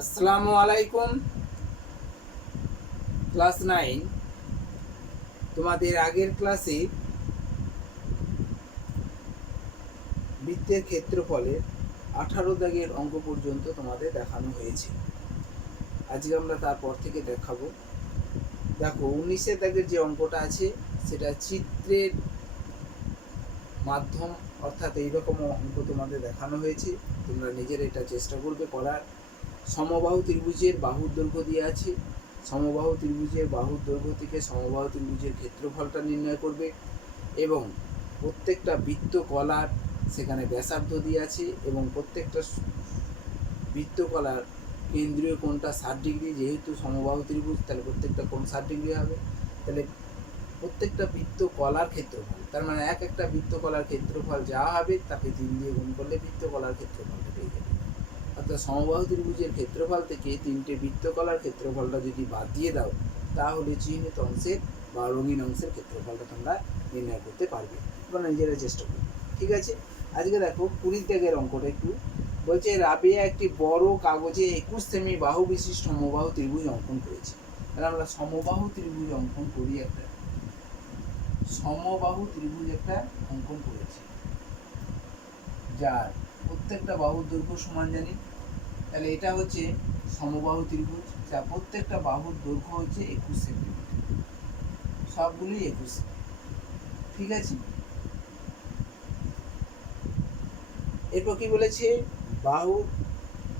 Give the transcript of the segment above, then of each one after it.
আসসালামু আলাইকুম। ক্লাস 9 তোমাদের আগের ক্লাসে বৃত্তের ক্ষেত্রফলের 18 দাগের অঙ্ক পর্যন্ত তোমাদের দেখানো হয়েছে। আজকে আমরা তারপর থেকে দেখাবো। দেখো 19 দাগের যে অঙ্কটা আছে সেটা চিত্রের মাধ্যম, অর্থাৎ এইরকম অঙ্ক তোমাদের দেখানো হয়েছে। তোমরা নিজের এটা চেষ্টা করবে করার। সমবাহু ত্রিভুজের বাহুর দৈর্ঘ্য দিয়ে আছে, সমবাহু ত্রিভুজের বাহুর দৈর্ঘ্য থেকে সমবাহু ত্রিভুজের ক্ষেত্রফলটা নির্ণয় করবে এবং প্রত্যেকটা বৃত্তকলার সেখানে ব্যাসার্ধ দিয়ে আছে এবং প্রত্যেকটা বৃত্তকলার কেন্দ্রীয় কোণটা 60 ডিগ্রি। যেহেতু সমবাহু ত্রিভুজ তাহলে প্রত্যেকটা কোণ 60 ডিগ্রি হবে। তাহলে প্রত্যেকটা বৃত্তকলার ক্ষেত্রফল, তার মানে এক একটা বৃত্তকলার ক্ষেত্রফল যা হবে তাকে 3 দিয়ে গুণ করলে বৃত্তকলার ক্ষেত্রফলটা পেয়ে যাবে। অর্থাৎ সমবাহু ত্রিভুজের ক্ষেত্রফল থেকে 3টে বৃত্তকলার ক্ষেত্রফলটা যদি বাদ দিয়ে দাও তাহলে চিহ্নিত অংশের বা রঙিন অংশের ক্ষেত্রফলটা তোমরা নির্ণয় করতে পারবে। তোমরা নিজেরা চেষ্টা করবে, ঠিক আছে? আজকে দেখো 20 দাগের অঙ্কটা একটু বলছে, রাবেয়া একটি বড় কাগজে 21 সেমি বাহু বিশিষ্ট সমবাহু ত্রিভুজ অঙ্কন করেছে। তাহলে আমরা সমবাহু ত্রিভুজ অঙ্কন করি, একটা সমবাহু ত্রিভুজ একটা অঙ্কন করেছি যার প্রত্যেকটা বাহুর দৈর্ঘ্য সমান জানি। তাহলে এটা হচ্ছে সমবাহু ত্রিভুজ যা প্রত্যেকটা বাহুর দৈর্ঘ্য হচ্ছে 21 সেন্টিমিটার, সবগুলোই 21, ঠিক আছে? এরপর কি বলেছে, বাহু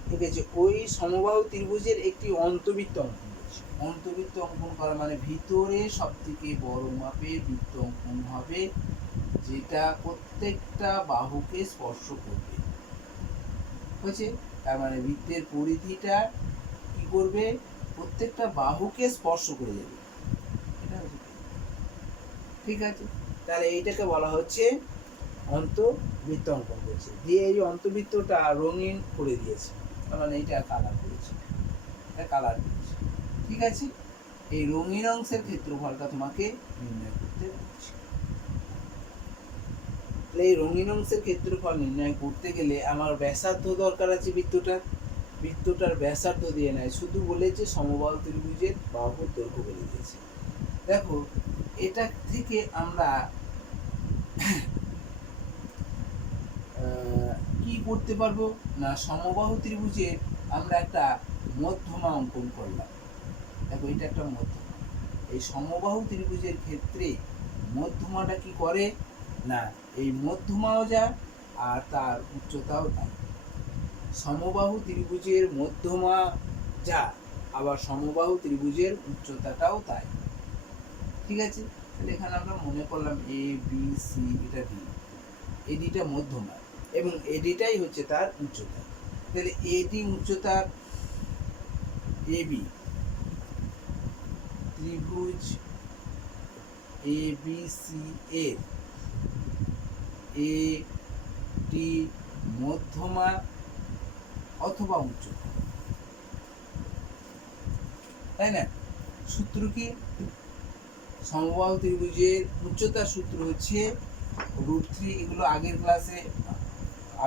ঠিক আছে, ওই সমবাহু ত্রিভুজের একটি অন্তবৃত্ত অঙ্কন করেছে। অন্তবৃত্ত অঙ্কন করা মানে ভিতরে সব থেকে বড় মাপের বৃত্ত অঙ্কন হবে যেটা প্রত্যেকটা বাহুকে স্পর্শ করবে, হয়েছে? তার মানে বৃত্তের পরিধিটা কি করবে, প্রত্যেকটা বাহুকে স্পর্শ করে যাবে, এটা হচ্ছে, ঠিক আছে? তাহলে এইটাকে বলা হচ্ছে অন্তবৃত্ত অঙ্কন করেছে। দিয়ে এই অন্তবৃত্তটা রঙিন করে দিয়েছে, তার মানে এইটা কালার করেছে, এটা কালার করেছে, ঠিক আছে? এই রঙিন অংশের ক্ষেত্রফলটা তোমাকে নির্ণয় করতে হচ্ছে। এই রঙিন অংশের ক্ষেত্রফল নির্ণয় করতে গেলে আমার ব্যাসার্ধ দরকার আছে। বৃত্তটার ব্যাসার্ধ দিয়ে নেয়, শুধু বলেছে সমবাহু ত্রিভুজের বাহুর দৈর্ঘ্য বলে দিয়েছে। দেখো এটা থেকে আমরা কি করতে পারবো না, সমবাহু ত্রিভুজের আমরা একটা মধ্যমা অঙ্কন করলাম। দেখো এটা একটা মধ্যমা। এই সমবাহু ত্রিভুজের ক্ষেত্রে মধ্যমাটা কি করে না, এই মধ্যমাও যা আর তার উচ্চতাও তাই। সমবাহু ত্রিভুজের মধ্যমা যা, আবার সমবাহু ত্রিভুজের উচ্চতাটাও তাই, ঠিক আছে? তাহলে এখানে আমরা মনে করলাম এ বি সি, এটা ডি, এই ডিটা মধ্যমা এবং এডিটাই হচ্ছে তার উচ্চতা। তাহলে এডি উচ্চতার এ বি ত্রিভুজ এ বি সি এর এ ডি মধ্যমা অথবা উচ্চতা, তাই না? সূত্র কি, সমবাহু ত্রিভুজের উচ্চতার সূত্র হচ্ছে √3। এগুলো আগের ক্লাসে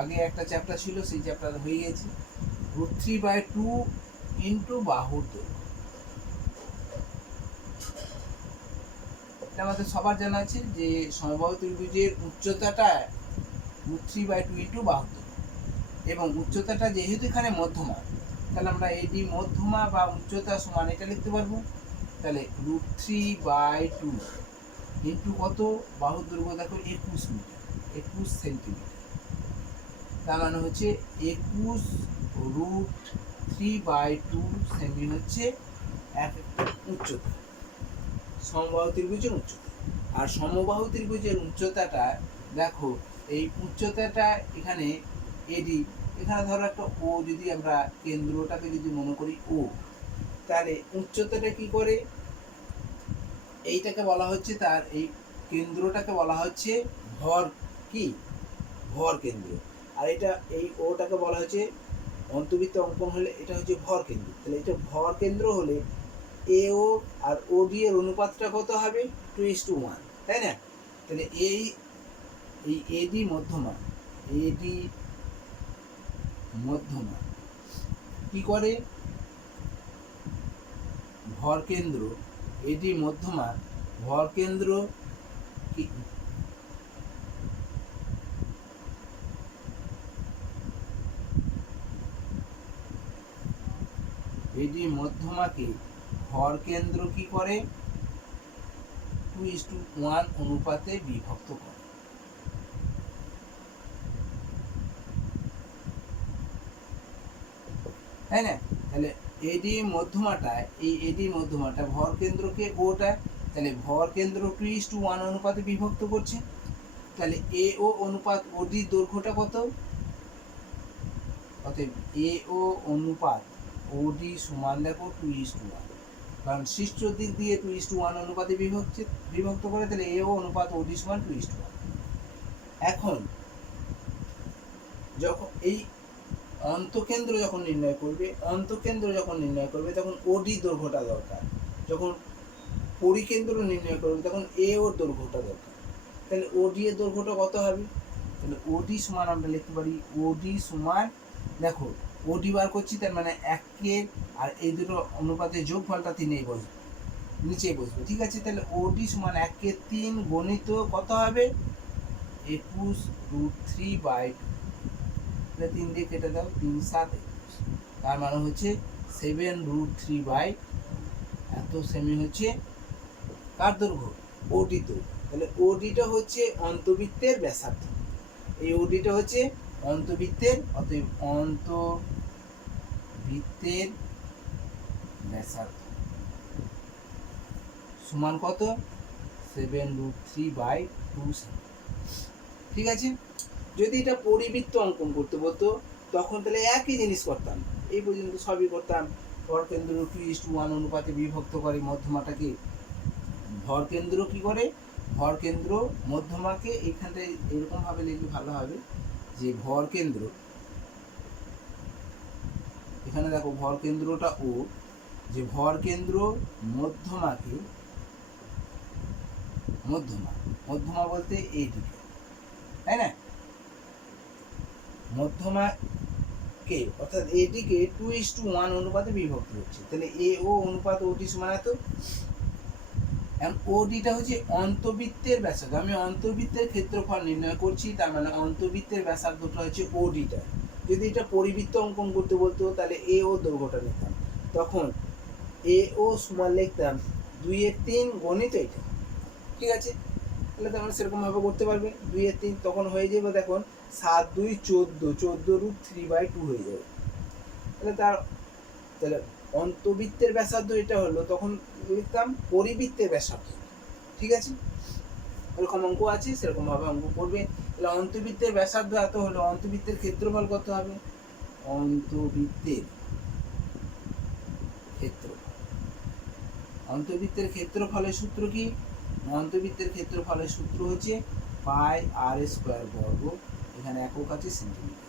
আগে একটা চ্যাপ্টার ছিল, সেই চ্যাপ্টার হয়ে গেছে। √3/2 ইন্টু বাহুর দৈর্ঘ্য, এটা আমাদের সবার জানা আছে যে সমবাহু ত্রিভুজের উচ্চতাটা √3/2 ইন্টু বাহুর দৈর্ঘ্য, এবং উচ্চতাটা যেহেতু এখানে মধ্যমা, তাহলে আমরা এডি মধ্যমা বা উচ্চতা সমান এটা লিখতে পারবো। তাহলে √3/2 ইন্টু কত, বাহুর দৈর্ঘ্য দেখো 21 মিটার, 21 সেন্টিমিটার, তার মানে হচ্ছে 21√3/2 সেমি হচ্ছে এক একটা উচ্চতা, সমবাহু ত্রিভুজের উচ্চতা। আর সমবাহু ত্রিভুজের উচ্চতাটা দেখো, এই উচ্চতাটা এখানে এডি, এখানে ধরো একটা ও, যদি আমরা কেন্দ্রটাকে যদি মনে করি ও, তাহলে উচ্চতাটা কি করে, এইটাকে বলা হচ্ছে তার, এই কেন্দ্রটাকে বলা হচ্ছে ভর, কি ভর কেন্দ্র। আর এটা এই ওটাকে বলা হচ্ছে অন্তবৃত্ত অঙ্কন হলে এটা হচ্ছে ভর কেন্দ্র। তাহলে এটা ভর কেন্দ্র হলে এ ও আর ও ডি এর অনুপাতটা কত হবে, 2:1, তাই না? তাহলে এই এডি মধ্যমা, এডি মধ্যমা কি করে ভর কেন্দ্র, এডি মধ্যমা, ভর কেন্দ্র কি এডি মধ্যমাকে ভর কেন্দ্র কি করে 2:1 অনুপাতে বিভক্ত করে। তাই না? তাহলে এডি মধ্যমাটা, এই এডি মধ্যমাটা ভর কেন্দ্রকে ওটা, তাহলে ভর কেন্দ্র 2:1 অনুপাতে বিভক্ত করছে। তাহলে এ ও অনুপাত ওডির দৈর্ঘ্যটা কত? অতএব এ ও অনুপাত ওডি সমান দেখো 2:1, কারণ শীর্ষ দিক দিয়ে 2:1 অনুপাতে বিভক্ত করে, তাহলে এ ও অনুপাত ওডি সমান 2:1। এখন যখন এই অন্তকেন্দ্র যখন নির্ণয় করবে তখন ওডি দৈর্ঘ্যটা দরকার, যখন পরিকেন্দ্র নির্ণয় করবে তখন এ ওর দৈর্ঘ্যটা দরকার। তাহলে ওডি এর দৈর্ঘ্যটা কত হবে? তাহলে ওডি সমান আমরা লিখতে পারি ওডি সমান, দেখো ওডি বার করছি, তার মানে 1 আর এই দুটো অনুপাতের যোগফলটা 3 বসবে, নিচেই বসবে, ঠিক আছে? তাহলে ওডি সমান 1/3 গণিত কত হবে? 21√3/2। 3 দিয়ে কেটে দাও, 3 7 21, তার মানে হচ্ছে 7√3/, এত সেমি হচ্ছে কার দৈর্ঘ্য? ওডি দৈর্ঘ্য। তাহলে ওডিটা হচ্ছে অন্তবৃত্তের ব্যাসার্ধ, এই ওডিটা হচ্ছে অন্তবৃত্তের, অতএব অন্তবৃত্তের ব্যাসার্ধ সমান কত? 7√3/2। ঠিক আছে? যদি এটা পরিবৃত্ত অঙ্কন করতে বলতো তখন তাহলে একই জিনিস করতাম, এই পর্যন্ত সবই করতাম। ভর কেন্দ্র 2:1 অনুপাতে বিভক্ত করে মধ্যমাটাকে, ভর কেন্দ্র কি করে? ভর কেন্দ্র মধ্যমাকে এইখানটায় এরকম ভাবে লিখলে ভালো হবে যে ভর কেন্দ্র, এখানে দেখো ভর কেন্দ্রটা ও, যে ভর কেন্দ্র মধ্যমাকে, মধ্যমা বলতে এইদিকে, তাই না? মধ্যমাকে অর্থাৎ এটিকে 2:1 অনুপাতে বিভক্ত হচ্ছে, তাহলে এ ও অনুপাত ওডি সমান এত। এখন ওডিটা হচ্ছে অন্তবৃত্তের ব্যাসার্ধ, আমি অন্তবৃত্তের ক্ষেত্রফল নির্ণয় করছি, তার মানে অন্তবৃত্তের ব্যাসার্ধটা হচ্ছে ওডিটা। যদি এটা পরিবৃত্ত অঙ্কন করতে বলতো তাহলে এ ও দৈর্ঘ্যটা নিতাম, তখন এ ও সমান লিখতাম 2/3 গণিত এটা, ঠিক আছে? তাহলে তোমরা সেরকম ভাবে করতে পারবে, 2/3 তখন হয়ে যাবে, দেখুন 7×2 = 14√3/2 হয়ে যাবে। তাহলে অন্তবৃত্তের ব্যাসার্ধ এটা হলো, তখন লিখতাম পরিবৃত্তের ব্যাসার্ধ, ঠিক আছে? এরকম অঙ্ক আছে, সেরকম ভাবে অঙ্ক করবে। তাহলে অন্তবৃত্তের ব্যাসার্ধ এত হলো, অন্তবৃত্তের ক্ষেত্রফল কত হবে? অন্তবৃত্তের ক্ষেত্রফলের সূত্র কি? অন্তবৃত্তের ক্ষেত্রফলের সূত্র হচ্ছে πr² বর্গ, এখানে একক আছে সেন্টিমিটার,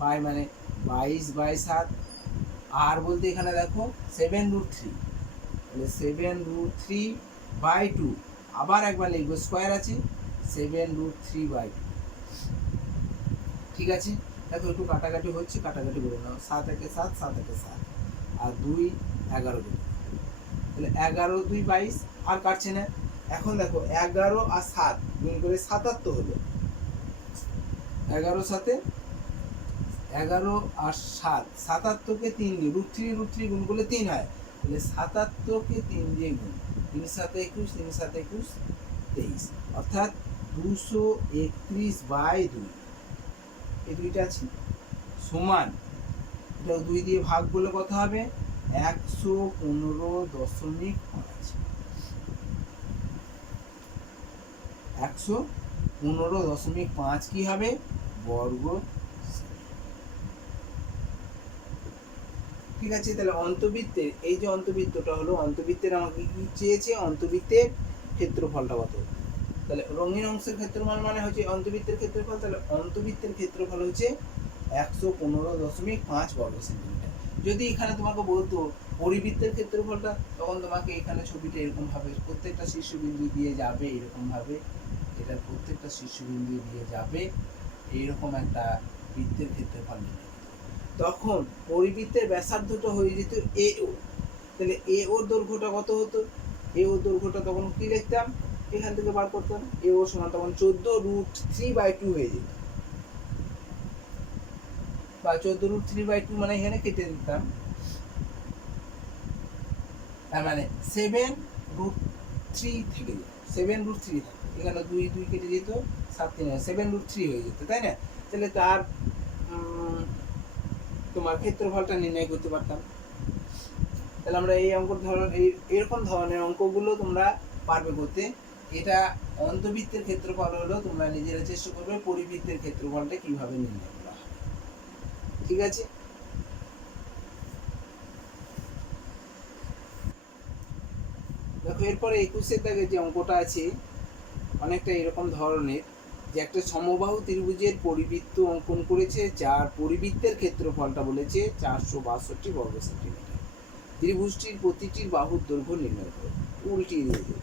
পাই মানে 22/7, আর বলতে এখানে দেখো 7√3, তাহলে 7√3/2, আবার একবার লিখবো স্কোয়ার আছে 7√3/2, ঠিক আছে? দেখো একটু কাটাকাটি হচ্ছে, কাটাকাটি করে নাও, 7 একে 7, 7 একে 7, আর 2 11 দিন, তাহলে 11 2 22, আর কাটছে না। এখন দেখো 11 আর 7 গুণ করে 77 হলো, 11 আর 7, 77কে 3 দিয়ে √3 গুণ করলে 3 হয়, তাহলে 77কে 3 দিয়ে গুণ, 3 7 21, 3 7 21 23, অর্থাৎ 231/2, এই দুইটা আছে সমান, এটা 2 দিয়ে ভাগ করলে কত হবে? 115.5, 115.5 কি হবে? বর্গ। ঠিক আছে? তাহলে অন্তবৃত্তের, এই যে অন্তবৃত্তটা হলো, অন্তবৃত্তের আমাকে কি চেয়েছে? অন্তবৃত্তের ক্ষেত্রফলটা কত? তাহলে রঙিন অংশের ক্ষেত্রফল মানে হচ্ছে অন্তবৃত্তের ক্ষেত্রফল, তাহলে অন্তবৃত্তের ক্ষেত্রফল হচ্ছে 115.5 বর্গ সেন্টিমিটার। যদি এখানে তোমাকে বলতো পরিবৃত্তের ক্ষেত্রফলটা, তখন তোমাকে এখানে ছবিটা এরকম ভাবে প্রত্যেকটা শীর্ষবিন্দু দিয়ে যাবে, এরকম ভাবে এটা প্রত্যেকটা শীর্ষবিন্দু দিয়ে যাবে, এইরকম একটা বৃত্তের ক্ষেত্রফল নির্ণয়। তখন পরিবৃত্তের ব্যাসার্ধটা হয়ে যেত এ ও, তাহলে এ ওর দৈর্ঘ্যটা কত হতো? এ ওর দৈর্ঘ্যটা তখন কি লিখতাম, এখান থেকে বার করতাম, এ ও সমান তখন 14√3/2 হয়ে যেত, বা 14√3/2 মানে এখানে কেটে দিতাম, তার মানে 7√3 থেকে যেত, 7√3 থাকতো, এখানে 2 কেটে যেত, 7√3 হয়ে যেত, তাই না? তাহলে তার তোমার ক্ষেত্রফলটা নির্ণয় করতে পারতাম। তাহলে আমরা এই অঙ্ক এরকম ধরনের অঙ্কগুলো তোমরা পারবে করতে। এটা অন্তবৃত্তের ক্ষেত্রফল হলো, তোমরা নিজেরা চেষ্টা করবে পরিবৃত্তের ক্ষেত্রফলটা কিভাবে নির্ণয় করা হয়। ঠিক আছে? দেখো এরপরে 21 দাগে যে অঙ্কটা আছে অনেকটা এরকম ধরনের, যে একটা সমবাহু ত্রিভুজের পরিবৃত্ত অঙ্কন করেছে, যার পরিবৃত্তের ক্ষেত্রফলটা বলেছে 462 বর্গ সেন্টিমিটার। ত্রিভুজটির প্রতিটির বাহুর দৈর্ঘ্য নির্ণয় করো। উল্টিয়ে দিয়েছে,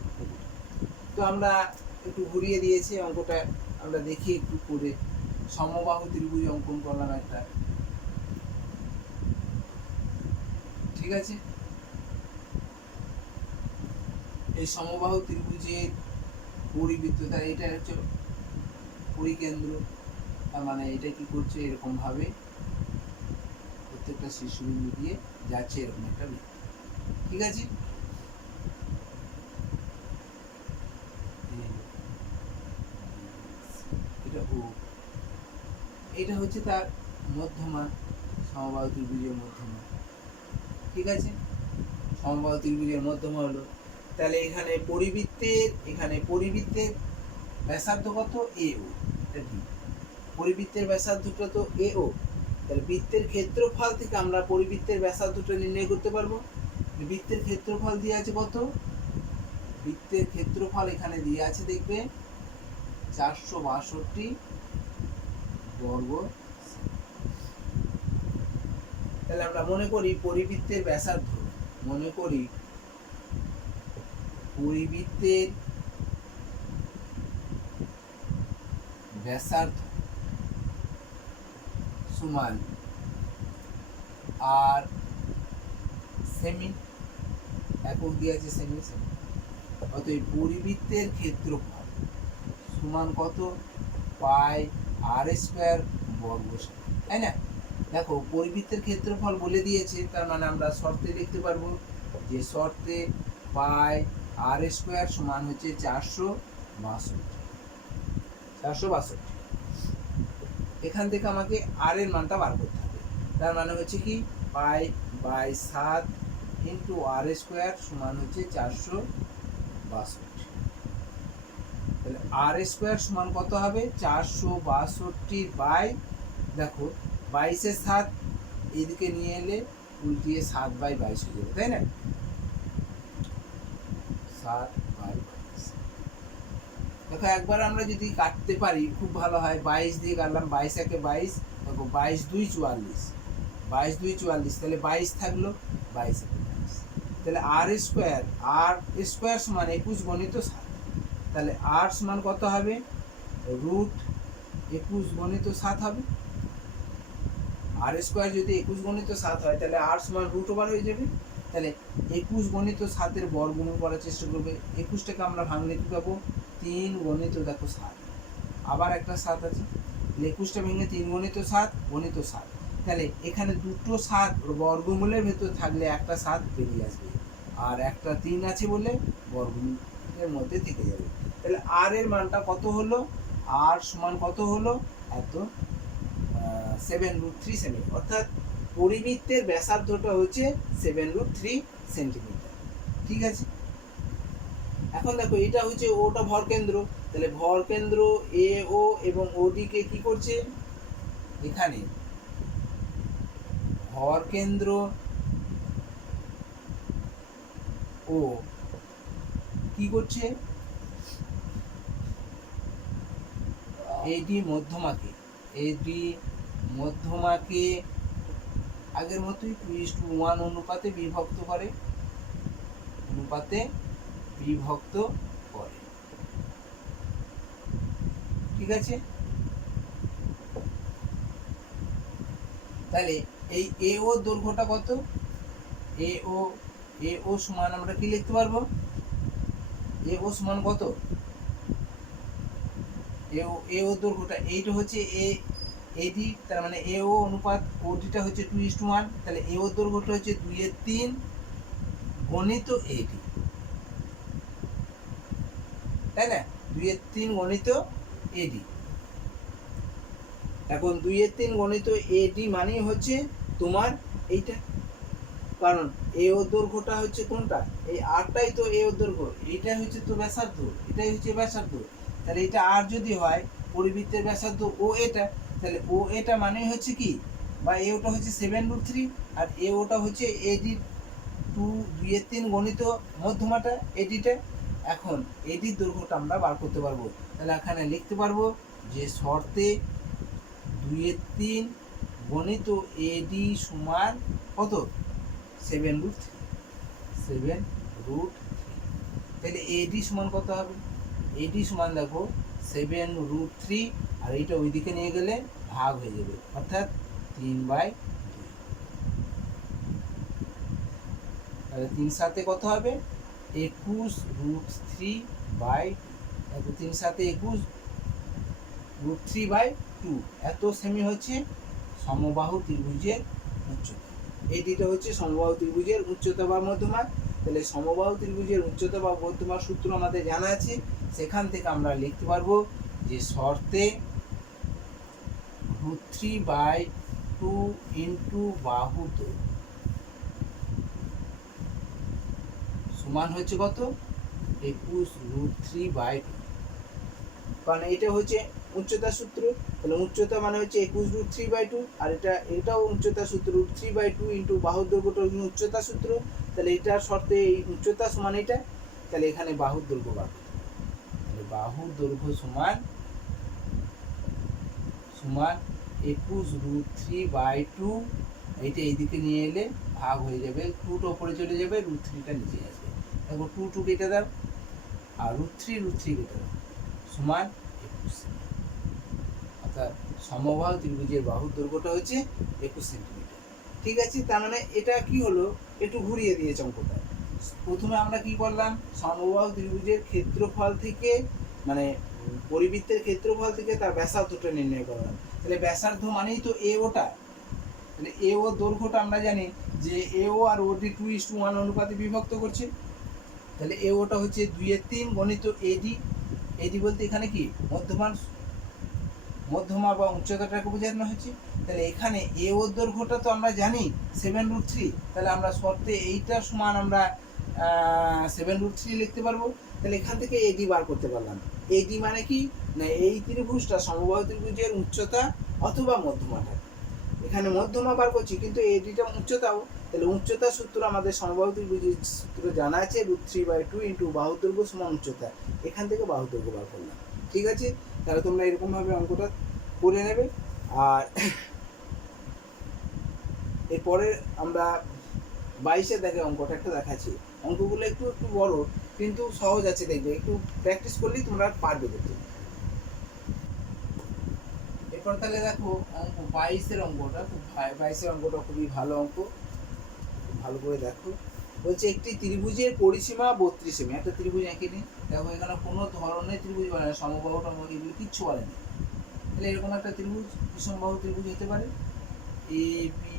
তো আমরা একটু ঘুরিয়ে দিয়েছি অঙ্কটা, আমরা দেখি একটু করে। সমবাহু ত্রিভুজ অঙ্কন করলাম একটা, ঠিক আছে? এই সমবাহু ত্রিভুজের পরিবৃত্ততা, এটা হচ্ছে পরিকেন্দ্র, তার মানে এটা কি করছে, এরকম ভাবে প্রত্যেকটা শীর্ষবিন্দু দিয়ে যাচ্ছে, এরকম একটা বৃত্ত, ঠিক আছে? এটা ও, এটা হচ্ছে তার মধ্যমা, সমবাহু ত্রিভুজের মধ্যমা, ঠিক আছে? সমবাহু ত্রিভুজের মধ্যমা হলো, তাহলে এখানে পরিবৃত্তের ব্যাসার্ধ কত? এ ও, পরিবৃত্তের ব্যাসার্ধটা তো এ ও, তাহলে বৃত্তের ক্ষেত্রফল থেকে আমরা পরিবৃত্তের ব্যাসার্ধটা নির্ণয় করতে পারবো। বৃত্তের ক্ষেত্রফল দিয়ে আছে কত? বৃত্তের ক্ষেত্রফল এখানে দিয়ে আছে, দেখবে 462 বর্গ। তাহলে আমরা মনে করি পরিবৃত্তের ব্যাসার্ধ, মনে করি পরিবৃত্তের ব্যাসার্ধ সমান আর সেমি, একক দিয়ে আছে সেমি, অতএব পরিবৃত্তের ক্ষেত্রফল সমান কত? পাই আর স্কয়ার বর্গ সেমি, তাই না? দেখো পরিবৃত্তের ক্ষেত্রফল বলে দিয়েছে, তার মানে আমরা শর্তে লিখতে পারবো, যে শর্তে পাই আর স্কয়ার সমান হচ্ছে 462। এখান থেকে আমাকে আর এর মানটা বার করতে হবে, তার মানে হচ্ছে কি পাই/7 ইন্টু আর স্কয়ার সমান হচ্ছে 462। তাহলে আর স্কয়ার সমান কত হবে? 462 বাই, দেখো 22-এর 7 এইদিকে নিয়ে এলে উল্টিয়ে 7/22 হয়ে যাবে, তাই না? 7/22। দেখো একবার আমরা যদি কাটতে পারি খুব ভালো হয়, 22 দিয়ে কাটলাম, 22 × 22, দেখো 22×2 = 44, 22×2 = 44, তাহলে 22 থাকলো, 22 × 22, তাহলে আর স্কয়ার সমান 21 × 7, তাহলে আর সমান কত হবে? √21 × 7 হবে। আর স্কয়ার যদি 21 × 7 হয়, তাহলে আর সমান √ওভার হয়ে যাবে। তাহলে 21 × 7 এর বর্গমূল করার চেষ্টা করবে, 21টাকে আমরা ভাঙলে কি পাবো? 3 × দেখো 7, আবার একটা 7 আছে, 21টা ভেঙে 3 × 7 × 7, তাহলে এখানে দুটো 7 বর্গমূলের ভেতর থাকলে একটা 7 বেরিয়ে আসবে, আর একটা 3 আছে বলে বর্গমূলের মধ্যে থেকে যাবে। তাহলে আর এর মানটা কত হলো? আর সমান কত হলো? এত 7√3 সেমি, অর্থাৎ পরিবৃত্তের ব্যাসার্ধটা হচ্ছে 7√3 সেন্টিমিটার, ঠিক আছে? এখন দেখো এটা হচ্ছে ওটা ভরকেন্দ্র, তাহলে ভরকেন্দ্র এ ও এবং ওডি কে কি করছে? এখানে ভরকেন্দ্র ও কি করছে? এডি মধ্যমাকে আগের মতোই 2:1 অনুপাতে বিভক্ত করে, ঠিক আছে? তাহলে এই এ ও দৈর্ঘ্যটা কত? এ ও এ ও সমান আমরা কি লিখতে পারবো, এ ও সমান কত, এ ও দৈর্ঘ্যটা এইটা হচ্ছে এডি, তার মানে এ ও অনুপাত ওডিটা হচ্ছে 2:1, তাহলে এ ও দৈর্ঘ্যটা হচ্ছে 2/3 গণিত এডি, তাই না, 2/3 গণিত এডি। এখন 2/3 গণিত এডি মানেই হচ্ছে তোমার এইটা, কারণ এ ও দৈর্ঘ্যটা হচ্ছে কোনটা, এই আরটাই তো এ ও দৈর্ঘ্য, এইটাই হচ্ছে তো ব্যাসার্ধ, এটাই হচ্ছে ব্যাসার্ধ, তাহলে এটা আর যদি হয় পরিবৃত্তের ব্যাসার্ধ ও এটা, তাহলে ও এটা মানেই হচ্ছে কি, বা এ ওটা হচ্ছে 7√3 আর এ ওটা হচ্ছে এডি 2/3 গণিত মধ্যমাটা এডিটা। এখন এডির দৈর্ঘ্যটা আমরা বার করতে পারবো, তাহলে এখানে লিখতে পারবো যে শর্তে 2/3 গণিত এডি সমান কত, 7√3, তাহলে এডি সমান কত হবে, এডি সমান দেখো 7√3, আর এইটা ওইদিকে নিয়ে গেলে ভাগ হয়ে যাবে, অর্থাৎ 3/2, তাহলে 3 সাথে কত হবে 21√3/2, 3 সাথে 21√3/2, এত সেমি হচ্ছে সমবাহু ত্রিভুজের উচ্চতা। এটিটা হচ্ছে সমবাহু ত্রিভুজের উচ্চতা বা মধ্যমা। তাহলে সমবাহু ত্রিভুজের উচ্চতা বা মধ্যমার সূত্র আমাদের জানা আছে, সেখান থেকে আমরা লিখতে পারবো যে শর্তে √3/2 ইন্টু বাহু দৈর্ঘ্য সমান হচ্ছে কত, 21√3/2, কারণ এটা হচ্ছে উচ্চতার সূত্র, তাহলে উচ্চতা মানে হচ্ছে 21√3/2, আর এটাও উচ্চতার সূত্র, √3/2 ইন্টু বাহুর দৈর্ঘ্যটা উচ্চতার সূত্র, তাহলে এটার শর্তে এই উচ্চতা সমান এটা, তাহলে এখানে বাহুর দৈর্ঘ্য বার করতে হবে, তাহলে বাহুর দৈর্ঘ্য সমান 21√3/2, এইটা এইদিকে নিয়ে এলে ভাগ হয়ে যাবে, 2টা উপরে চলে যাবে, √3টা নিচে আসবে, দেখো 2 কেটে দাও আর √3 কেটে দাও, সমান 21, অর্থাৎ সমবাহু ত্রিভুজের বাহুর দৈর্ঘ্যটা হচ্ছে 21 সেন্টিমিটার। ঠিক আছে, তার মানে এটা কি হলো, একটু ঘুরিয়ে দিয়েছে অঙ্কটা। প্রথমে আমরা কি করলাম, সমবাহু ত্রিভুজের ক্ষেত্রফল থেকে, মানে পরিবৃত্তের ক্ষেত্রফল থেকে তার ব্যাসার্ধটা নির্ণয় করলাম, তাহলে ব্যাসার্ধ মানেই তো এ ওটা, তাহলে এ ও দৈর্ঘ্যটা আমরা জানি যে এ ও আর ওটি 2:1 অনুপাতে বিভক্ত করছে, তাহলে এ ওটা হচ্ছে 2/3 গণিত এডি, এডি বলতে এখানে কি মধ্যমা বা উচ্চতাটাকে বোঝানো হয়েছে, তাহলে এখানে এ ও দৈর্ঘ্যটা তো আমরা জানি 7√3, তাহলে আমরা শর্তে এইটা সমান আমরা 7√3 লিখতে পারবো, তাহলে এখান থেকে এডি বার করতে পারলাম। এডি মানে কি না, এই ত্রিভুজটা সমবাহু ত্রিভুজের উচ্চতা অথবা মধ্যমাটা, এখানে মধ্যমা বার করছি কিন্তু এডিটা উচ্চতাও, তাহলে উচ্চতার সূত্র আমাদের সমবাহু ত্রিভুজের সূত্র জানা আছে, √3/2 ইন্টু বাহুর দৈর্ঘ্য সমান উচ্চতা, এখান থেকে বাহুর দৈর্ঘ্য বার করলাম। ঠিক আছে, তাহলে তোমরা এরকমভাবে অঙ্কটা করে নেবে। আর এরপরে আমরা 22-এ দেখে অঙ্কটা একটা দেখাচ্ছি, অঙ্কগুলো একটু বড় কিন্তু সহজ আছে, দেখবে একটু প্র্যাকটিস করলেই তোমরা পারবে দেখতে। এরপর তাহলে দেখো অঙ্ক 22-এর অঙ্কটা, 22-এর অঙ্কটা খুবই ভালো অঙ্ক, ভালো করে দেখো। বলছে একটি ত্রিভুজের পরিসীমা 32 সেমি, একটা ত্রিভুজ এঁকে নিই, দেখো এখানে কোনো ধরনের ত্রিভুজ বলে না, সমবাহু টমবাহু এগুলো কিচ্ছু বলেনি, তাহলে এরকম একটা ত্রিভুজ বিষমবাহু ত্রিভুজ হতে পারে এ বি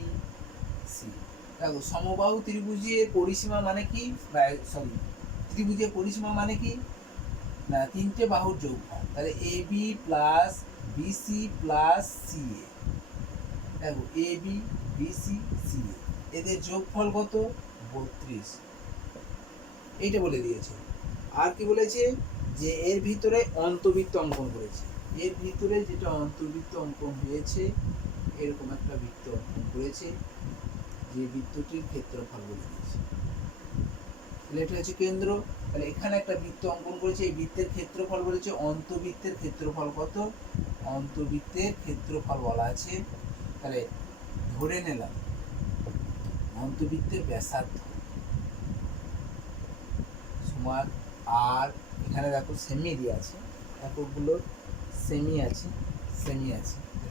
সি। দেখো সমবাহু ত্রিভুজের পরিসীমা মানে কি, ত্রিভুজের পরিসীমা মানে কি না, 3টে বাহুর যোগফল, তাহলে A B plus BC plus C A, দেখো A B BC C A এদের যোগফল কত 32, এইটা বলে দিয়েছে। আর কি বলেছে যে এর ভিতরে অন্তবৃত্ত অঙ্কন করেছে, এর ভিতরে যেটা অন্তর্বৃত্ত অঙ্কন হয়েছে, এরকম একটা বৃত্ত অঙ্কন করেছে, যে বৃত্তটির ক্ষেত্রফল বলে দিয়েছে, তাহলে এটা হচ্ছে কেন্দ্র, তাহলে এখানে একটা বৃত্ত অঙ্কন করেছে, এই বৃত্তের ক্ষেত্রফল বলেছে, অন্তবৃত্তের ক্ষেত্রফল কত, অন্তবৃত্তের ক্ষেত্রফল বলা আছে, তাহলে ধরে নিলাম অন্তবৃত্তের ব্যাসার্ধ সমান, আর এখানে দেখো সেমি দিয়ে আছে, এককগুলোর সেমি আছে,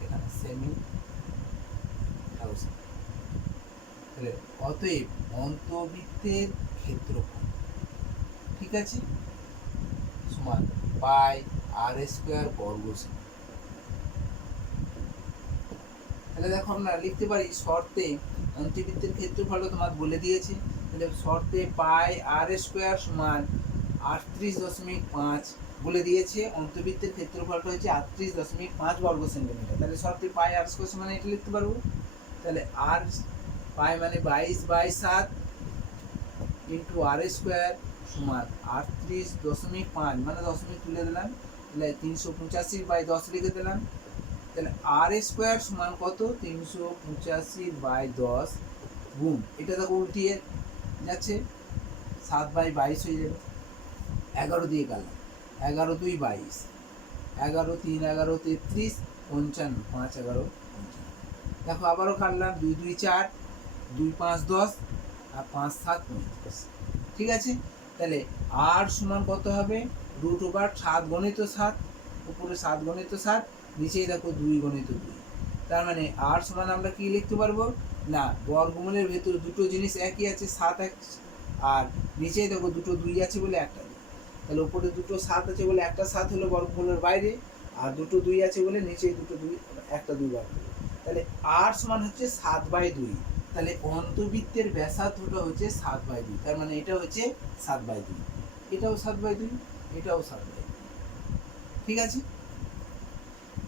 এখানে সেমি, তাহলে অতএব অন্তবৃত্তের ক্ষেত্রফল, ঠিক আছে, সমান পাই আর স্কোয়ার বর্গ সেমি। তাহলে দেখো আমরা লিখতে পারি শর্তে অন্তবৃত্তের ক্ষেত্রফল তোমার বলে দিয়েছে, তাহলে শর্তে পাই আর স্কোয়ার সমান 38.5 বলে দিয়েছে, অন্তবৃত্তের ক্ষেত্রফলটা হচ্ছে 38.5 বর্গ সেন্টিমিটার। তাহলে শর্তে পাই আর স্কোয়ার সমান এটা লিখতে পারবো, তাহলে আর পাই মানে 22/7 ইন্টু আর স্কোয়ার সমান 38.5 মানে দশমিক তুলে দিলাম, তাহলে 385/10 লিখে দিলাম। তাহলে আর স্কোয়ার সমান কত, 385/10 গুণ এটা দেখো উল্টিয়ে যাচ্ছে 7/22 হয়ে যাবে, 11 দিয়ে কাটলাম, 11 2 22, 11 3 11 33, 55, 5 11 55। দেখো আবারও কাটলাম, 2 2 4, 2 5 10 আর 5 7 35, ঠিক আছে। তাহলে আর সমান কত হবে, √7 গণিত 7, উপরে 7 গণিত 7, নিচেই দেখো 2 গণিত 2। তার মানে আর সমান আমরা কি লিখতে পারবো না, বর্গমূলের ভেতরে দুটো জিনিস একই আছে, 7 1, আর নিচেই দেখো দুটো 2 আছে বলে একটা 2। তাহলে উপরে দুটো 7 আছে বলে একটা 7 হলো বর্গমূলের বাইরে, আর দুটো 2 আছে বলে নিচেই দুটো 2 একটা 2 বার হলো। তাহলে আর সমান হচ্ছে 7/2। তাহলে অন্তবৃত্তের ব্যাসার্ধটা হচ্ছে 7/2, তার মানে এটা হচ্ছে 7/2, এটাও 7/2, এটাও 7/2, ঠিক আছে।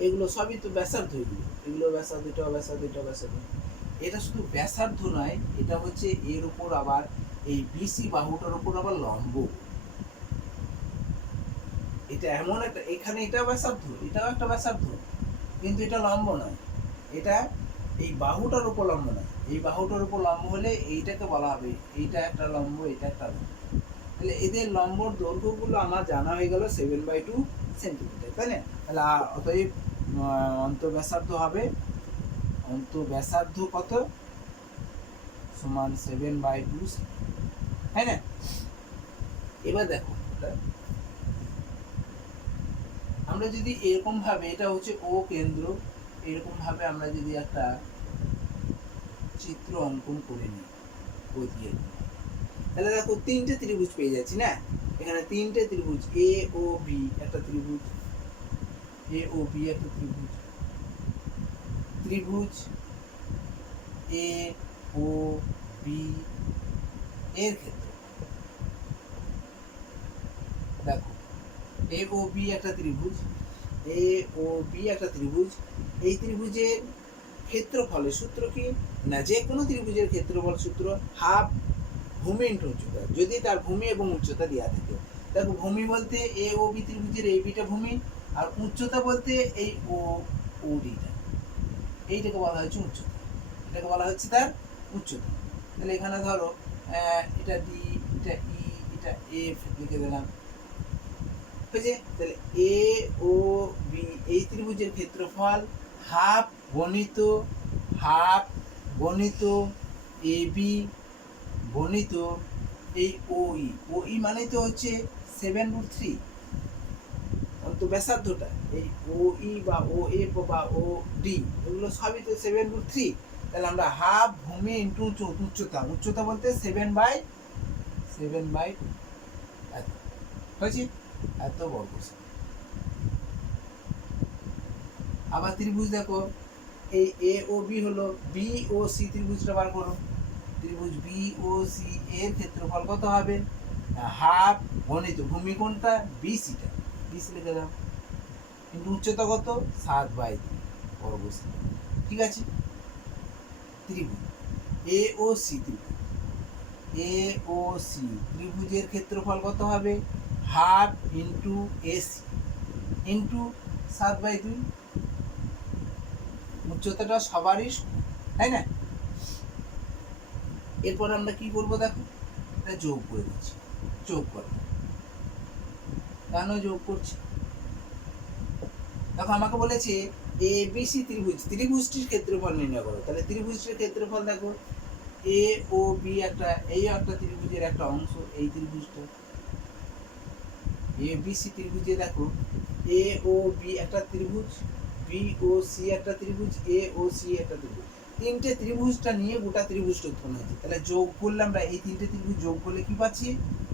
এগুলো সবই তো ব্যাসার্ধ, এগুলো ব্যাসার্ধ, এটাও ব্যাসার্ধ, এটাও ব্যাসার্ধ। এটা শুধু ব্যাসার্ধ নয়, এটা হচ্ছে এর উপর আবার এই বিসি বাহুটার উপর আবার লম্ব। এটা এমন একটা, এখানে এটাও ব্যাসার্ধ, এটাও একটা ব্যাসার্ধ, কিন্তু এটা লম্ব নয়, এটা এই বাহুটার উপর লম্ব নয়, এই বাহুটার উপর লম্ব হলে এইটাকে বলা হবে এইটা একটা লম্ব, এটা একটা লম্ব। তাহলে এদের লম্বর দৈর্ঘ্যগুলো আমার জানা হয়ে গেল 7/2 সেন্টিমিটার, তাই না। তাহলে অতএব অন্তঃব্যাসার্ধ হবে, অন্তঃব্যাসার্ধ কত, সমান 7/2, তাই না। এবার দেখো আমরা যদি এরকম ভাবে, এটা হচ্ছে ও কেন্দ্র, এরকম ভাবে আমরা যদি একটা চিত্র অঙ্কন করে নিই ও দিয়ে, তাহলে দেখো 3টে ত্রিভুজ পেয়ে যাচ্ছি না, এখানে 3টে ত্রিভুজ এ ও বি, একটা ত্রিভুজ এ ও বি, একটা ত্রিভুজ, ত্রিভুজ এ ও বি এর ক্ষেত্রে দেখো এ ও বি একটা ত্রিভুজ, এ ও বি একটা ত্রিভুজ, এই ত্রিভুজের ক্ষেত্রফলের সূত্র কি না, যে কোনো ত্রিভুজের ক্ষেত্রফল সূত্র হাফ ভূমি ইন্টু উচ্চতা, যদি তার ভূমি এবং উচ্চতা দেওয়া থাকে। দেখো ভূমি বলতে এ ও বি ত্রিভুজের এই বিটা ভূমি, আর উচ্চতা বলতে এই ও ও ডিটা, এইটাকে বলা হচ্ছে উচ্চতা, এটাকে বলা হচ্ছে তার উচ্চতা। তাহলে এখানে ধরো এটা ডি, এটা ই, এটা এফ লিখে দিলাম, বুঝে। তাহলে এ ও বি এই ত্রিভুজের ক্ষেত্রফল হাফ গণিত এ বি গণিত এই ওই, ওই মানে তো হচ্ছে 7/3, অন্তত ব্যাসার্ধটা এই ওই বা ও এফ বা ও ডি এগুলো সবই তো 7/3। তাহলে আমরা হাফ ভূমি ইন্টু উচ্চতা, উচ্চতা বলতে 7/7 এত হয়েছে, এত বর্গ সেমি। আবার ত্রিভুজ দেখো এই এ ও বি হলো, বি ও সি ত্রিভুজটা বার করো, ত্রিভুজ বি ও সি এর ক্ষেত্রফল কত হবে, হাফ গণিত ভূমি কোনটা, বিসিটা, বিসি লিখে দাও, কিন্তু উচ্চতা কত 7/2 বর্গ সেমি, ঠিক আছে। ত্রিভুজ এ ও সি, ত্রিভুজ এ ও সি ত্রিভুজের ক্ষেত্রফল কত হবে, হাফ ইন্টু এসি ইন্টু 7/2, উচ্চতাটা সবারই, তাই না। এরপর আমরা কি করবো দেখো, এটা যোগ করে দিচ্ছি, যোগ করো, কেন যোগ করছি দেখো, আমাকে বলেছে এ বি সি ত্রিভুজ, ত্রিভুজটির ক্ষেত্রফল নির্ণয় করো। তাহলে ত্রিভুজটির ক্ষেত্রফল দেখো এ ও বি একটা, এই একটা ত্রিভুজের একটা অংশ, এই ত্রিভুজটা এ বি সি ত্রিভুজে দেখো এ ও বি একটা ত্রিভুজ, বি ও সি একটা ত্রিভুজ, এ ও সি একটা ত্রিভুজ। তিনটে ত্রিভুজটা নিয়ে গোটা ত্রিভুজটা উৎপন্ন হয়েছে। তাহলে যোগ করলে আমরা এই তিনটে ত্রিভুজ যোগ করলে কি পাচ্ছি?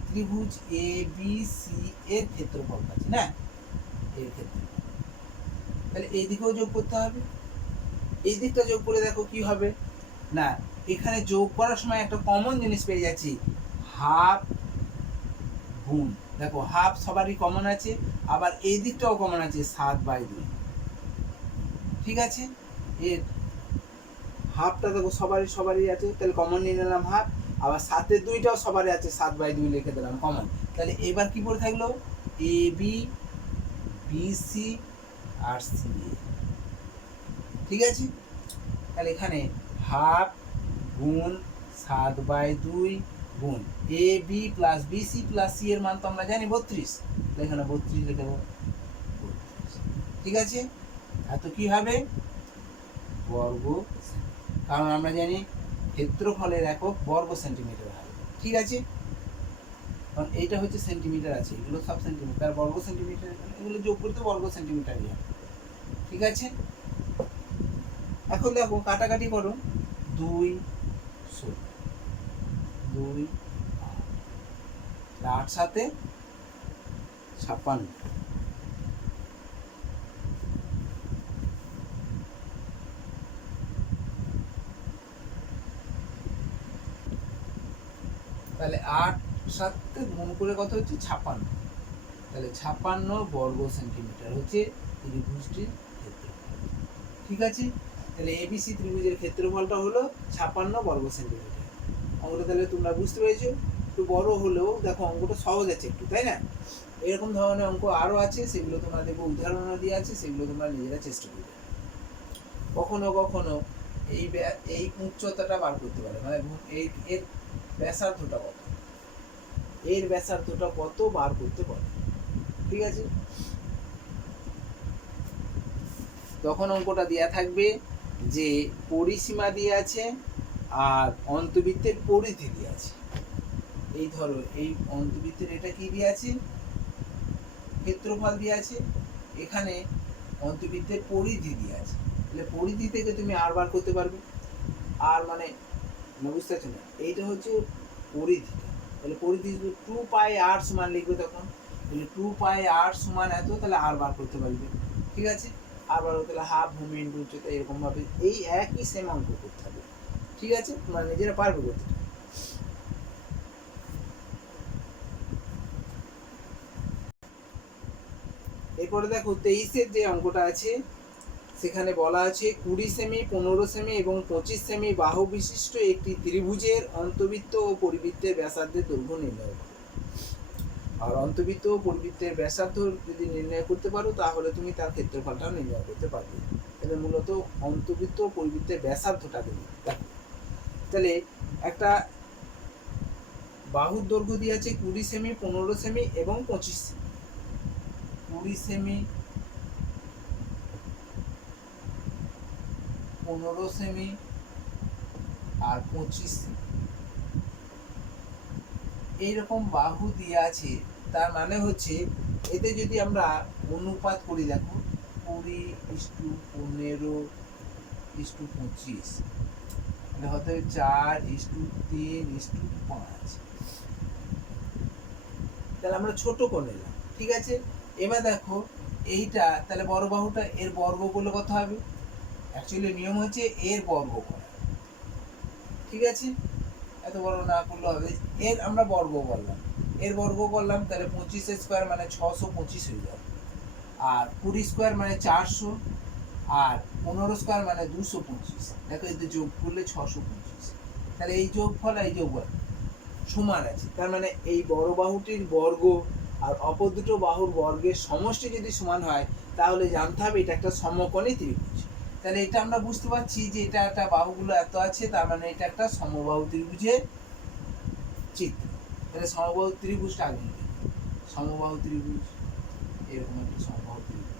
ত্রিভুজ এ বি সি এর ক্ষেত্রফল পাচ্ছি না, এর ক্ষেত্রফল। তাহলে এই দিকেও যোগ করতে হবে, এই দিকটা যোগ করে দেখো কি হবে না, এখানে যোগ করার সময় একটা কমন জিনিস পেয়ে যাচ্ছি, হাফ গুণ, দেখো হাফ সবারই কমন আছে, আবার এই দিকটাও কমন আছে 7/2। ঠিক আছে, এর হাফটা দেখো সবারই আছে, তাহলে কমন নিয়ে নিলাম হাফ, আবার 7/2টাও সবারই আছে, 7/2 লিখে দিলাম কমন। তাহলে এবার কি পড়ে থাকলো? এ বি, বি সি আর সি এ। ঠিক আছে, তাহলে এখানে হাফ গুণ 7/2 গুণ A B plus B C plus C এর মান তো আমরা জানি 32, তাহলে এখানে 32 লিখে দেবো। ঠিক আছে, এত কি হবে? বর্গ, কারণ আমরা জানি ক্ষেত্রফলের একক বর্গ সেন্টিমিটার হবে। ঠিক আছে, কারণ এইটা হচ্ছে সেন্টিমিটার আছে, এগুলো সব সেন্টিমিটার, বর্গ সেন্টিমিটার, এগুলো যোগ করতে বর্গ সেন্টিমিটারই হবে। ঠিক আছে, এখন দেখো কাটাকাটি করো, 2 16, 2 8 7 56। তাহলে 8 7 গুণ করে কত হচ্ছে? 56। তাহলে 56 বর্গ সেন্টিমিটার হচ্ছে ত্রিভুজটির ক্ষেত্রফল। ঠিক আছে, তাহলে এবিসি ত্রিভুজের ক্ষেত্রফলটা হলো 56 বর্গ সেন্টিমিটার। অঙ্কটা তাহলে তোমরা বুঝতে পেরেছো, একটু বড় হলেও দেখো অঙ্কটা সহজ আছে একটু, তাই না? এরকম ধরনের অঙ্ক আরও আছে, সেগুলো তোমরা দেখবো উদাহরণ দিয়ে আছে, সেগুলো তোমরা নিজেরা চেষ্টা করবে। কখনো কখনো এই উচ্চতাটা বার করতে পারে, মানে এর ব্যাসার্ধটা কত, এর ব্যাসার্ধটা কত বার করতে পারে। ঠিক আছে, তখন অঙ্কটা দেওয়া থাকবে যে পরিসীমা দিয়ে আছে আর অন্তবৃত্তের পরিধি দিয়ে আছে। এই ধরো এই অন্তবৃত্তের এটা কি দিয়ে আছে? ক্ষেত্রফল দিয়ে আছে, এখানে অন্তবৃত্তের পরিধি দিয়ে আছে। তাহলে পরিধি থেকে তুমি আর বার করতে পারবে, আর মানে বুঝতে পারছো না, এইটা হচ্ছে পরিধি। তাহলে পরিধি 2πr সমান লিখবে তখন, তাহলে 2πr সমান এত, তাহলে আর বার করতে পারবে। ঠিক আছে, আর বার করতে হাফ ভূমি ইন্টু উচ্চতা, এরকম ভাবে এই একই সেম অঙ্ক করতে হবে। ঠিক আছে, তোমরা নিজেরা পারবে করতে। এরপরে দেখো 23-এর যে অঙ্কটা আছে, সেখানে বলা আছে 20 সেমি, 15 সেমি এবং 25 সেমি বাহু বিশিষ্ট একটি ত্রিভুজের অন্তবৃত্ত ও পরিবৃত্তের ব্যাসার্ধের দৈর্ঘ্য নির্ণয় করো। আর অন্তবৃত্ত ও পরিবৃত্তের ব্যাসার্ধ যদি নির্ণয় করতে পারো, তাহলে তুমি তার ক্ষেত্রফলটাও নির্ণয় করতে পারবে। তাহলে মূলত অন্তবৃত্ত ও পরিবৃত্তের ব্যাসার্ধটা দেবে। তাহলে একটা বাহুর দৈর্ঘ্য দিয়ে আছে 20 সেমি, 15 সেমি এবং 25 সেমি। 20 সেমি, 15 সেমি আর 25 সেমি, এইরকম বাহু দিয়ে আছে। তার মানে হচ্ছে এতে যদি আমরা অনুপাত করি, দেখো 20:15:25, হতে 4:3:5। তাহলে আমরা ছোট করে নিলাম। ঠিক আছে, এবার দেখো এইটা, তাহলে বড় বাহুটা এর বর্গ করলে কত হবে? অ্যাকচুয়ালি নিয়ম হচ্ছে এর বর্গ করা। ঠিক আছে, এত বড় না করলে হবে, এর আমরা বর্গ করলাম, এর বর্গ করলাম, তাহলে 25 স্কোয়ার মানে 625 হয়ে যাবে, আর 20 স্কোয়ার মানে 400, আর 15 স্কোয়ার মানে 225। দেখো এতে যোগ করলে 625। তাহলে এই যোগফল এই যোগফল সমান আছে, তার মানে এই বড় বাহুটির বর্গ আর অপর দুটো বাহুর বর্গের সমষ্টি যদি সমান হয়, তাহলে জানতে হবে এটা একটা সমকোণী ত্রিভুজ। তাহলে এটা আমরা বুঝতে পারছি যে এটা একটা বাহুগুলো এত আছে, তার মানে এটা একটা সমবাহু ত্রিভুজের চিত্র। তাহলে সমবাহু ত্রিভুজটা আগে সমবাহু ত্রিভুজ, এরকম একটা সমবাহু ত্রিভুজ।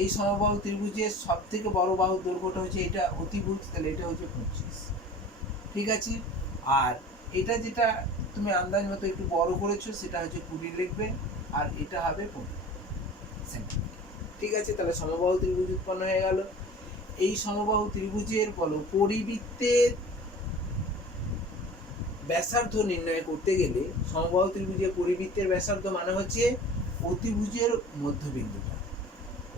এই সমবাহু ত্রিভুজের সব থেকে বড় বাহুর দৈর্ঘ্যটা হচ্ছে এটা অতিভুজ, তাহলে এটা হচ্ছে 25। ঠিক আছে, আর এটা যেটা তুমি আন্দাজ মতো একটু বড় করেছো, সেটা হচ্ছে 20 লিখবে, আর এটা হবে 15 সেন্টিমিটার। ঠিক আছে, তাহলে সমবাহু ত্রিভুজ উৎপন্ন হয়ে গেল। এই সমবাহু ত্রিভুজের বলো পরিবৃত্তের ব্যাসার্ধ নির্ণয় করতে গেলে সমবাহু ত্রিভুজের পরিবৃত্তের ব্যাসার্ধ মানে হচ্ছে অতিভুজের মধ্যবিন্দুটা।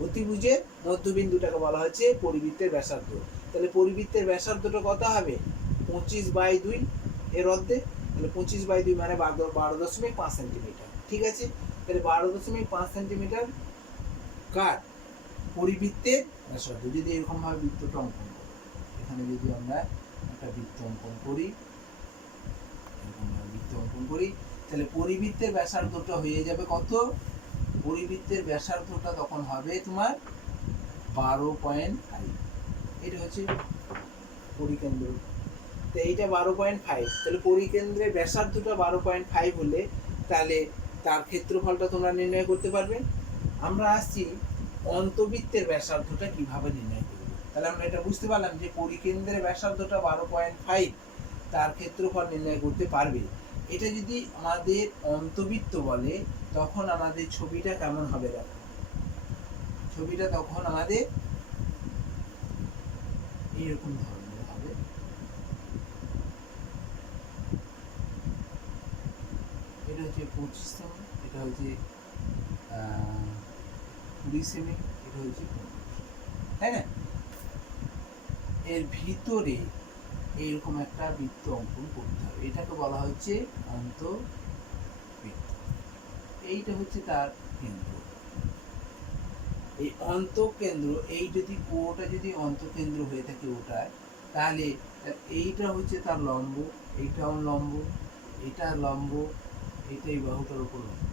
অতিভুজের মধ্যবিন্দুটাকে বলা হচ্ছে পরিবৃত্তের ব্যাসার্ধ। তাহলে পরিবৃত্তের ব্যাসার্ধটা কত হবে? 25/2 এর অর্ধেক। তাহলে 25/2 মানে 12.5 সেন্টিমিটার। ঠিক আছে, তাহলে 12.5 সেন্টিমিটার কার পরিবৃত্তের ব্যাসার্ধ। যদি এরকম ভাবে বৃত্তটা অঙ্কন করি, এখানে যদি আমরা একটা বৃত্ত অঙ্কন করি, তাহলে পরিবৃত্তের ব্যাসার্ধটা হয়ে যাবে কত? পরিবৃত্তের ব্যাসার্ধটা তখন হবে তোমার 12.5। এটা হচ্ছে পরিকেন্দ্র, তো এইটা 12.5। তাহলে পরিকেন্দ্রের ব্যাসার্ধটা 12.5 হলে তাহলে তার ক্ষেত্রফলটা তোমরা নির্ণয় করতে পারবে। আমরা আসছি অন্তবৃত্তের ব্যাসার্ধটা কিভাবে নির্ণয় করব। তাহলে আমরা এটা বুঝতে পারলাম যে পরিকেন্দ্রের ব্যাসার্ধটা 12.5, তার ক্ষেত্রফল নির্ণয় করতে পারবে। এটা যদি আমাদের অন্তবৃত্ত বলে তখন আমাদের ছবিটা কেমন হবে? দেখো, ছবিটা তখন আমাদের এরকম ধরনের হবে। এটা হচ্ছে 25 সেমি, এটা হচ্ছে 20 সেমি, এটা হচ্ছে 15, তাই না? এর ভিতরে এইরকম একটা বৃত্ত অঙ্কন করতে হবে, এটাকে বলা হচ্ছে অন্তবৃত্ত। এইটা হচ্ছে তার কেন্দ্র। এই অন্তকেন্দ্র, এই যদি ওটা যদি অন্তকেন্দ্র হয়ে থাকে ওটায়, তাহলে এইটা হচ্ছে তার লম্ব, এইটাও লম্ব, এটা লম্ব, এটা এই বাহুটার উপর লম্ব।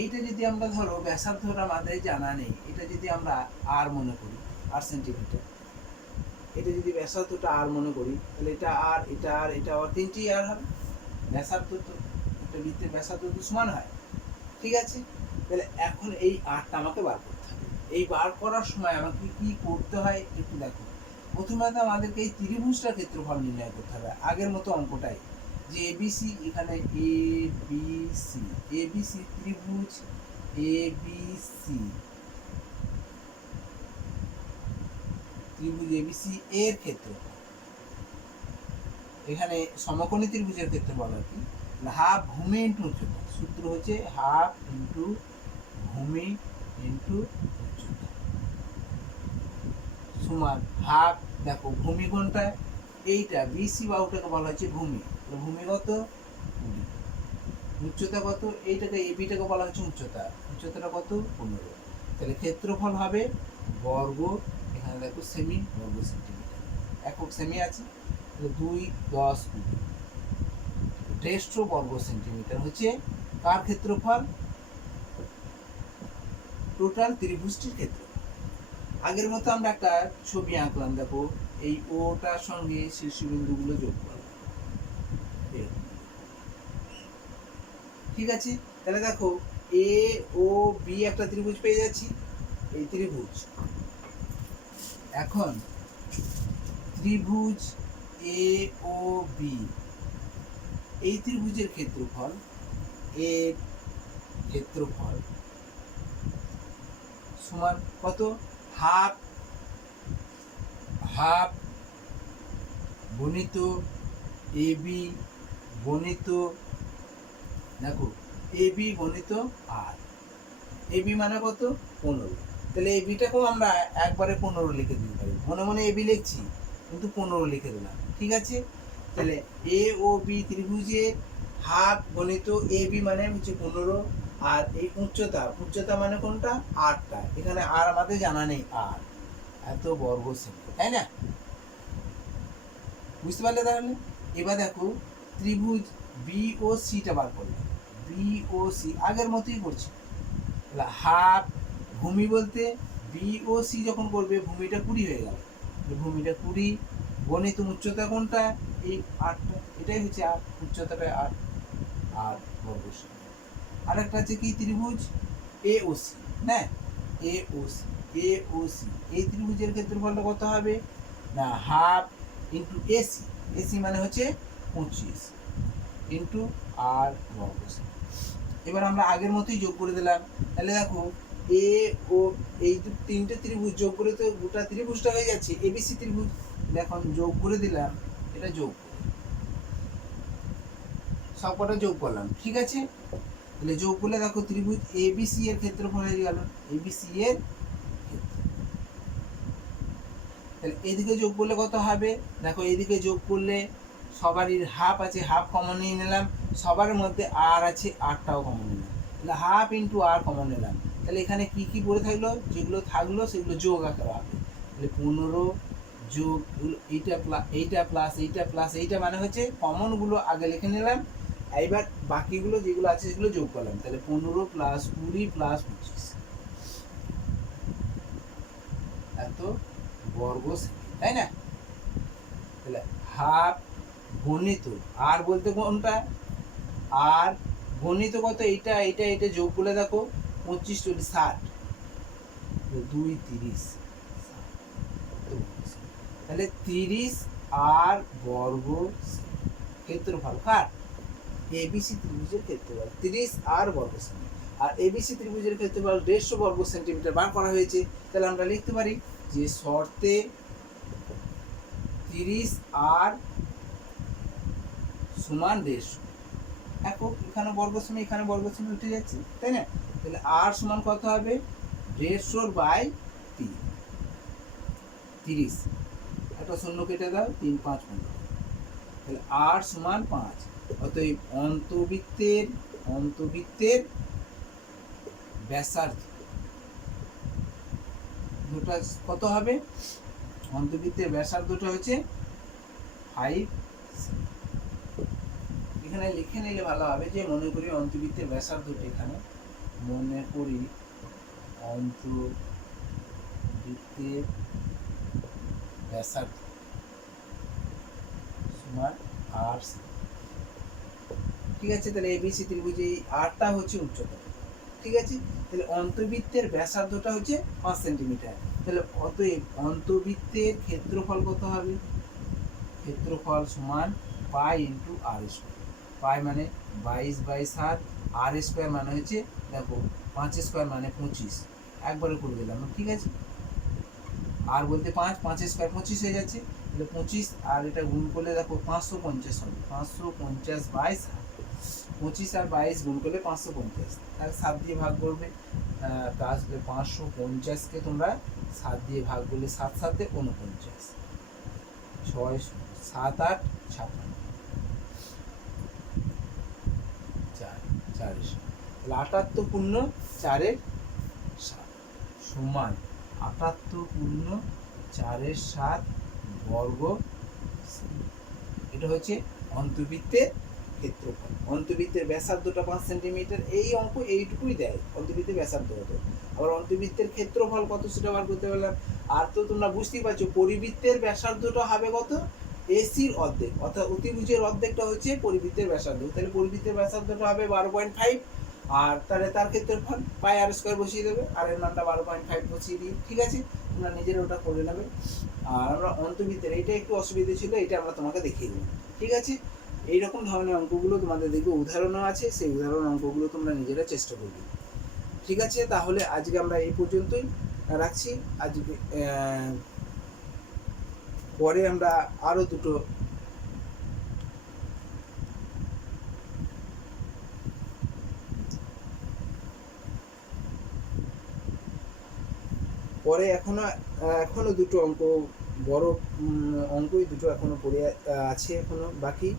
এইটা যদি আমরা ধরো ব্যাসার্ধটা আমাদের জানা নেই, এটা যদি আমরা আর মনে করি, 8 সেন্টিমিটার, এটা যদি ব্যাসার্ধটা আর মনে করি, তাহলে এটা আর, এটা আর, এটা আর, তিনটেই আর হবে। ব্যাসার্ধ তো একটা বৃত্তের ব্যাসার্ধ তো সমান হয়। ঠিক আছে, তাহলে এখন এই আরটা আমাকে বার করতে হবে। এই বার করার সময় আমাকে কি করতে হয় একটু দেখো। প্রথমে তো আমাদেরকে এই ত্রিভুজটার ক্ষেত্রফল নির্ণয় করতে হবে, আগের মতো অঙ্কটাই, যে এবিসি, এখানে এবিসি, এবিসি ত্রিভুজ এবিসি, ত্রিভুজ এবিসি এর ক্ষেত্রফল। এখানে সমকোণী ত্রিভুজের ক্ষেত্রফল আর কি, হাফ ভূমি ইন্টু উচ্চতা। সূত্র হচ্ছে হাফ ইন্টু ভূমি ইন্টু উচ্চতা সমান হাফ। দেখো ভূমি কোনটা? এইটা বিসি বাহুটাকে বলা হচ্ছে ভূমি। ভূমি কত? 20। উচ্চতা কত? এইটাকে এবিটাকে বলা হচ্ছে উচ্চতা। উচ্চতাটা কত? 15। তাহলে ক্ষেত্রফল হবে বর্গ, এখানে দেখো সেমি, বর্গ সেন্টিমিটার, একক সেমি আছে, 2, 10, 20 দেড়শো বর্গ সেন্টিমিটার হচ্ছে কার ক্ষেত্রফল? টোটাল ত্রিভুজটির ক্ষেত্রফল। আগের মতো আমরা একটা ছবি আঁকলাম, দেখো এই ওটার সঙ্গে শীর্ষবিন্দুগুলো যোগ করলাম, ঠিক আছে। তাহলে দেখো এ ও বি একটা ত্রিভুজ পেয়ে যাচ্ছি, এই ত্রিভুজ। এখন ত্রিভুজ এ ও বি, এই ত্রিভুজের ক্ষেত্রফল, এর ক্ষেত্রফল সমান কত? হাফ, হাফ গণিত এ বি গণিত, দেখো এ বি গণিত আর, এ বি মানে কত? 15। তাহলে এই বিটাকেও আমরা একবারে 15 লিখে দিতে পারি, মনে মনে এ বি লিখছি কিন্তু 15 লিখে দিলাম, ঠিক আছে। তাহলে এ ও বি ত্রিভুজের হাফ গণিত এ বি মানে হচ্ছে 15, আর এই উচ্চতা, উচ্চতা মানে কোনটা? 8টা, এখানে আর আমাদের জানা নেই, আর এত বর্গ সেমি, তাই না? বুঝতে পারলে? তাহলে এবার দেখো ত্রিভুজ বি ও সিটা বার করলাম, বি ও সি আগের মতোই করছি। হাফ ভূমি বলতে বি ও সি যখন করবে ভূমিটা 20 হয়ে গেল, ভূমিটা 20, গণিত উচ্চতা কোনটা? এই 8টা, এটাই হচ্ছে 8, উচ্চতাটা 8, আর বর্গ সেমি। আর একটা আছে কি? ত্রিভুজ এ ও সি, না এ ও সি, এ ও সি এই ত্রিভুজের ক্ষেত্রফলটা কত হবে? না হাফ ইন্টু এসি, এসি মানে হচ্ছে 25 ইন্টু আর বর্গ সেমি। এবার আমরা আগের মতোই যোগ করে দিলাম। তাহলে দেখো এ ও এই তিনটে ত্রিভুজ যোগ করে তো গোটা ত্রিভুজটা হয়ে যাচ্ছে এবিসি ত্রিভুজ। এখন যোগ করে দিলাম, এটা যোগ সব কটা যোগ করলাম, ঠিক আছে। তাহলে যোগ করলে দেখো ত্রিভুজ এবিসি এর ক্ষেত্রফল হয়ে গেল এবিসি এর ক্ষেত্র। তাহলে এদিকে যোগ করলে কত হবে, দেখো এদিকে যোগ করলে সবারই হাফ আছে, হাফ কমন নিয়ে নিলাম, সবার মধ্যে আর আছে, আরটাও কমন নিলাম, তাহলে হাফ ইন্টু আর কমন নিলাম। তাহলে এখানে কি কি পড়ে থাকলো, যেগুলো থাকলো সেগুলো যোগ আকারে হবে। তাহলে 15 যোগ এইটা প্লাস এইটা মানে হচ্ছে কমনগুলো আগে লিখে নিলাম, এইবার বাকিগুলো যেগুলো আছে সেগুলো যোগ করলাম। তাহলে 15 প্লাস 20 প্লাস 25 এত বর্গ সেকেন্ড, তাই না। তাহলে হাফ গণিত আর বলতে কোনটা, আর গণিত কত, এইটা যোগ করলে দেখো 25 × 60, 2 30, তাহলে 30 আর বর্গ ক্ষেত্রফল কার, এবিসি ত্রিভুজের ক্ষেত্রফল 30 আর বর্গ সেন্টিমিটার। আর এবিসি ত্রিভুজের ক্ষেত্রফল 150 বর্গ সেন্টিমিটার বার করা হয়েছে। তাহলে আমরা লিখতে পারি যে শর্তে 30 আর সমান 150 একক, এখানে বর্গ সীমা এখানে বর্গ সীমা উঠে যাচ্ছে, তাই না। তাহলে আর সমান কত হবে, 150/3, 30 একটা শূন্য কেটে দাও, 3 5 15, তাহলে আর সমান 5। অতএব অন্তবৃত্তের ব্যাসার্ধ দুটা কত হবে, অন্তবৃত্তের ব্যাসার্ধটা হচ্ছে 5। এখানে লিখে নিলে ভালো হবে, যে মনে করি অন্তবৃত্তের ব্যাসার্ধটা, এখানে মনে করি অন্তবৃত্তের ব্যাসার্ধ সমান আর, ঠিক আছে। তাহলে এবিসি ত্রিভুজে এই আরটা হচ্ছে উচ্চতা, ঠিক আছে। তাহলে অন্তবৃত্তের ব্যাসার্ধটা হচ্ছে 5 সেন্টিমিটার। তাহলে অতএব অন্তবৃত্তের ক্ষেত্রফল কত হবে, ক্ষেত্রফল সমান পাই ইন্টু আর স্কোয়ার। পাই মানে 22/7, আর স্কোয়ার মানে হচ্ছে দেখো 5 স্কোয়ার মানে 25, একবারে করে দিলাম, ঠিক আছে। আর বলতে 5 স্কোয়ার 25 হয়ে যাচ্ছে, তাহলে 25 আর এটা গুণ করলে দেখো 550 হবে, 550/7, 25 আর 22 গুণ করলে 550, তাহলে 7 দিয়ে ভাগ করবে, প্লাস 550কে তোমরা 7 দিয়ে ভাগ করলে 7 7 49, 6 7 8 56, 4 4 তাহলে 78 পূর্ণ 4 7 সমান 78 পূর্ণ 4 7 বর্গ। এটা হচ্ছে অন্তবৃত্তের ক্ষেত্রফল। অন্তবৃত্তের ব্যাসার্ধটা 5 সেন্টিমিটার, এই অঙ্ক এইটুকুই দেয় অন্তবৃত্তের ব্যাসার্ধ কত। আবার অন্তবৃত্তের ক্ষেত্রফল কত সেটা বার করতে পারলাম। আর তো তোমরা বুঝতেই পারছো পরিবৃত্তের ব্যাসার্ধটা হবে কত, এসির অর্ধেক, অর্থাৎ অতিভুজের অর্ধেকটা হচ্ছে পরিবৃত্তের ব্যাসার্ধ। তাহলে পরিবৃত্তের ব্যাসার্ধটা হবে 12.5, আর তাহলে তার ক্ষেত্রফল পাই আর স্কোয়ার বসিয়ে দেবে, আর এর মানটা 12.5 বসিয়ে দিই, ঠিক আছে। তোমরা নিজেরা ওটা করে নেবে। আর আমরা অন্তবৃত্তের এইটা একটু অসুবিধা ছিল, এটা আমরা তোমাকে দেখিয়ে দেবো, ঠিক আছে। এইরকম ধরনের অঙ্কগুলো তোমাদের দেখবে উদাহরণও আছে, সেই উদাহরণ অঙ্কগুলো তোমরা নিজেরা চেষ্টা করবে, ঠিক আছে। তাহলে আজকে আমরা এই পর্যন্তই রাখছি। আজকে পরে আমরা আরও দুটো এখনো দুটো অঙ্ক, বড় অঙ্কই দুটো এখনো পড়ে আছে, এখনো বাকি।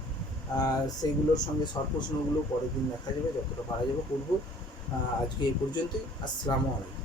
সেইগুলোর সঙ্গে শর্ট প্রশ্নগুলো পরের দিন দেখা যাবে, যতটা পারা যাবে করবো। আজকে এই পর্যন্তই। আসসালামু আলাইকুম।